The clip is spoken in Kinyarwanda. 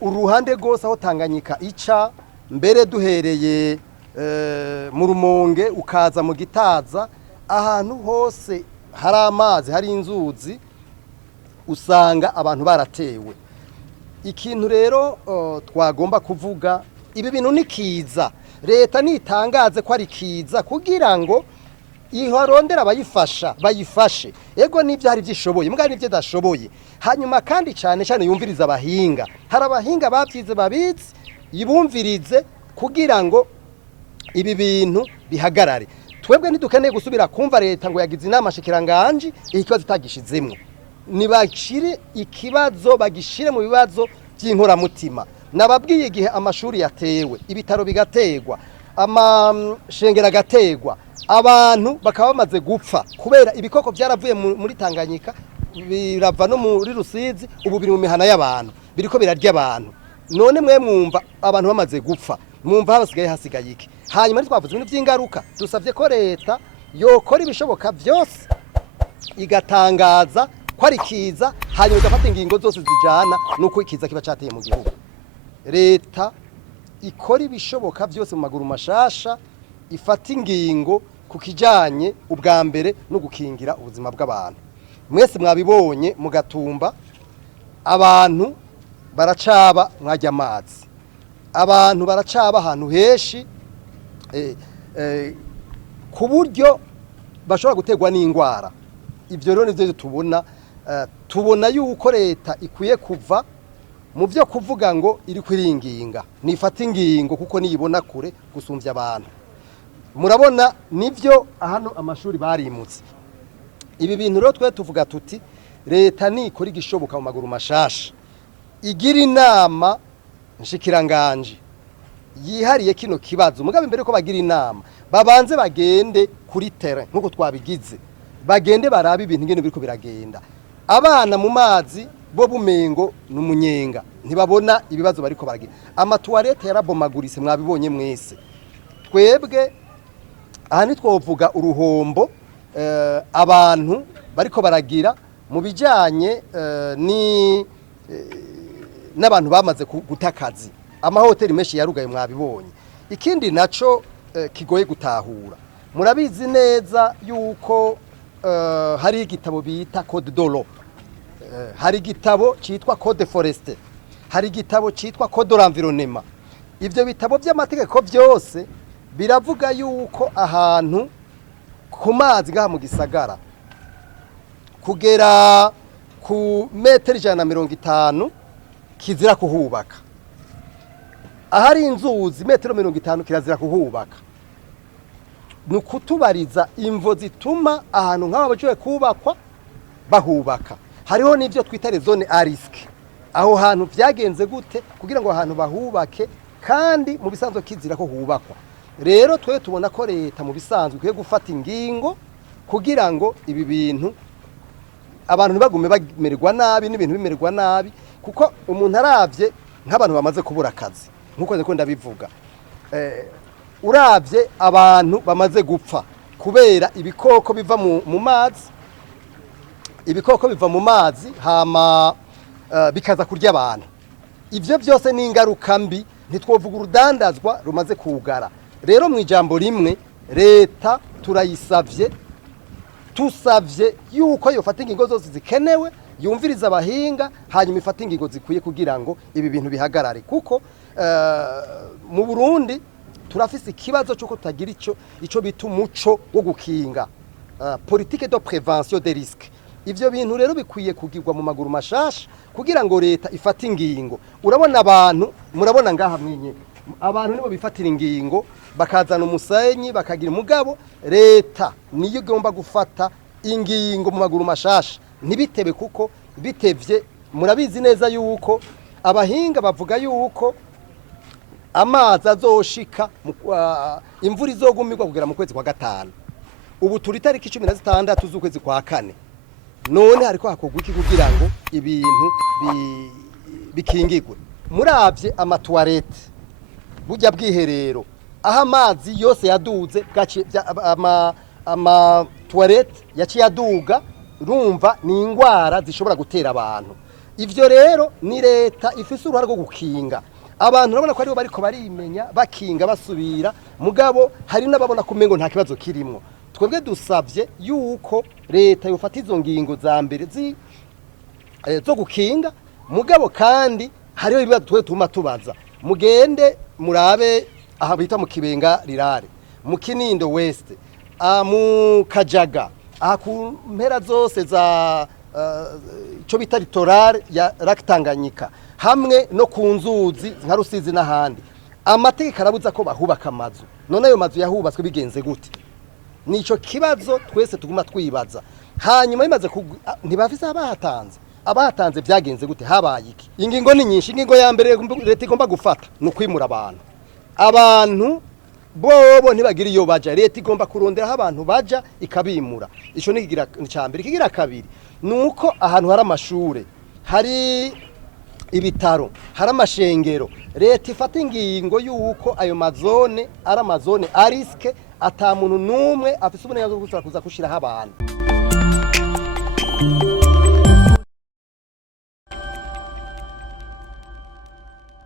uruhande rwose aho Tanganyika ica mbere duhereye mu Rumonge ukaza mu Gitaza ahantu hose hari amazi hari inzuzi usanga abantu baratewe. Ikintu rero twagomba kuvuga ibi bintu nikiza leta nitangaze ko ari kiza kugira ngo iharondera abayifasha bayifashe ego nivyo hari byishoboye mbwa nivyo dashoboye hanyuma kandi cyane cyane yumviriza abahinga hari abahinga bavyize babitse yibumvirize kugira ngo ibi bintu bihagarare. Twebwe ntidukeneye gusubira kumva leta ngo yagize inama shikiranganje ikibazo itagishizemwe nibashire ikibazo bagishire mu bibazo by'inkoramutima. Nababwiye igihe amashuri yatewe ibitaro bigategwa amashengera gategwa abantu bakaba bamaze gupfa kubera ibikoko byaravuye muri Tanganyika birava no muri Rusizi ubu biri mu mihana y'abantu biriko birarya abantu. None mwe mwumva abantu bamaze gupfa mwumva hasigaye hasigaye iki? Hanyuma twavuze ibintu by'ingaruka dusavye ko leta yokora ibishoboka byose igatangaza ko ari kiza hanyuma igafata ingingo zose zijana nuko ikiza kiba cateye mu gihugu. Leta ikora ibishoboka byose mu maguru mashasha ifata ingingo kukijanye ubwa mbere no gukingira ubuzima bw'abantu. Mwese mwabibonye mu Gatumba abantu baracaba mwajya amazi abantu baracaba ahantu heshi ku buryo bashobora gutegwa n'indwara. Ibyo rero nivyo tubona yuko leta ikwiye kuva mu byo kuvuga ngo iri kwiringinga nifata ingingo kuko niyibona kure gusumvya abantu. Murabona nivyo hano amashuri barimutse. Ibi bintu rero twe tuvuga tuti leta nikora igishoboka mu maguru mashasha igira inama nshikiranganje yihariye kino kibazo mugabe mbere ko bagira inama babanze bagende kuri terrain nkuko twabigize bagende barabe ibintu ngene biriko biragenda. Abana mu mazi bo bumengo n'umunyenga ntibabona ibibazo bariko baragira. Amatuwarete yarabomagurise mwabibonye mwese. Twebwe aha nitwovuga uruhombo abantu bariko baragira mu bijanye n'abantu bamaze gutakazi. Amahoteli menshi yarugaye mwabibonye. Ikindi naco kigoye gutahura murabizi neza yuko hari igitabo bita Code de l'eau hari igitabo citwa Code forestier hari igitabo citwa Code de l'environnement. Ivyo bitabo by'amategeko byose biravuga yuko ahantu ku mazi gaha mu gisagara kugera ku metero 150 kizira kuhubaka. Ahari inzuzi metero 50 kirazira kuhubaka. Nukutubariza imvo zituma ahantu nk'abo baje kubakwa bahubaka. Hariho n'ivyo twita zone à risque. Aho hantu vyagenze gute kugira ngo ahantu bahubake kandi mu bisanzwe kizira ko hubakwa. Rero twe tubona ko leta mu bisanzwe kwiye gufata ingingo kugira ngo ibi bintu abantu bagume bamererwa nabi n'ibintu bimererwa nabi kuko umuntu aravye nk'abantu bamaze kubura akazi nkuko ndiko ndabivuga. Uravye abantu bamaze gupfa kubera ibikoko biva mu mazi ibikoko biva mu mazi hama bikaza kurya abantu. Ivyo byose ni ingaruka mbi ntitwovuga urudandazwa rumaze kugara. Rero mu ijambo rimwe leta turayisavye tusavye yuko yofata ingingo zose zikenewe yumviriza abahinga hanyuma ifata ingingo zikwiye kugira ngo ibi bintu bihagarare kuko mu Burundi turafise ikibazo cyo kutagira ico bita umuco wo gukinga politique de prévention des risques. Ivyo bintu rero bikwiye kugirwa mu maguru mashasha kugira ngo leta ifate ingingo. Urabona abantu murabona ngaha mwenye abantu nibo bifatira ingingo bakazana umusenyi bakagira umugabo. Leta niyo igomba gufata ingingo mu maguru mashasha ntibitebe kuko bitevye murabizi neza yuko abahinga bavuga yuko amazi azoshika imvura izogumirwa kugera mu kwezi kwa gatanu. Ubu turi tariki 16 z'ukwezi kwa kane. None hariko hakogwa iki kugira ngo ibintu bikingirwe. Muravye amatuwarete burya bwiherero aha amazi yose yaduze ama tuwarete yaciye aduga rumva ni ingwara zishobora gutera abantu. Ivyo rero ni leta ifise uruhare rwo gukinga abantu. Urabona ko aribo bariko barimenya bakinga basubira, mugabo hari n'ababona kumengo nta kibazo kirimwo. Twebwe dusavye yuko leta yofata izo ngingo za mbere zo gukinga, mugabo kandi hariho ibibazo twe tuma tubaza. Mugende murabe aha bita mu Kibenga rirare, mu Kinindo West, mu Kajaga, aha ku mpera zose za ico bita litorale ya Tanganyika, hamwe no ku nzuzi nka Rusizi n'ahandi. Amategeko arabuza ko bahubaka amazu. None ayo mazu yahubatswe bigenze gute? Nico kibazo twese tuguma twibaza. Hanyuma imaze ntibafise abahatanze byagenze gute, habaye iki? Ingingo ni nyinshi. Ingingo ya mbere leta igomba gufata no kwimura abantu bobo ntibagira iyo baja. Leta igomba kurondera abantu baja ikabimura. Ico ni kigira icambere. Kigira kabiri nuko ahantu hari amashure, hari ibitaro, hari amashengero, leta ifata ingingo yuko ayo mazone ari amazone ariske, ata muntu numwe afise uburenganzira bwo kuza kushiraho abantu.